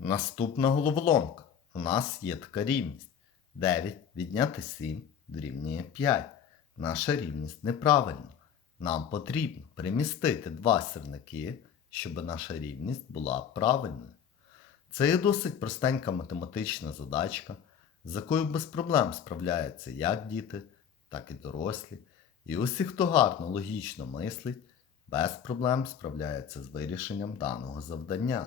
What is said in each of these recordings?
Наступна головоломка. У нас є така рівність. 9 відняти 7 дорівнює 5. Наша рівність неправильна. Нам потрібно перемістити два сірники, щоб наша рівність була правильною. Це є досить простенька математична задачка, з якою без проблем справляються як діти, так і дорослі. І усі, хто гарно логічно мислить, без проблем справляється з вирішенням даного завдання.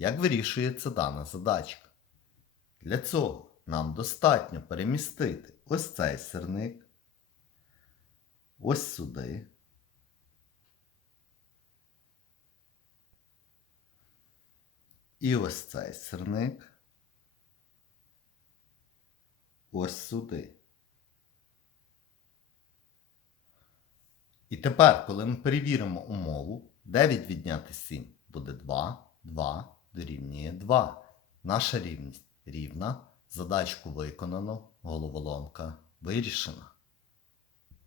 Як вирішується дана задачка? Для цього нам достатньо перемістити ось цей сирник, ось сюди. І ось цей сирник. Ось сюди. І тепер, коли ми перевіримо умову, 9 відняти 7 буде 2, 2 дорівнює 2. Наша рівність рівна. Задачку виконано, головоломка вирішена.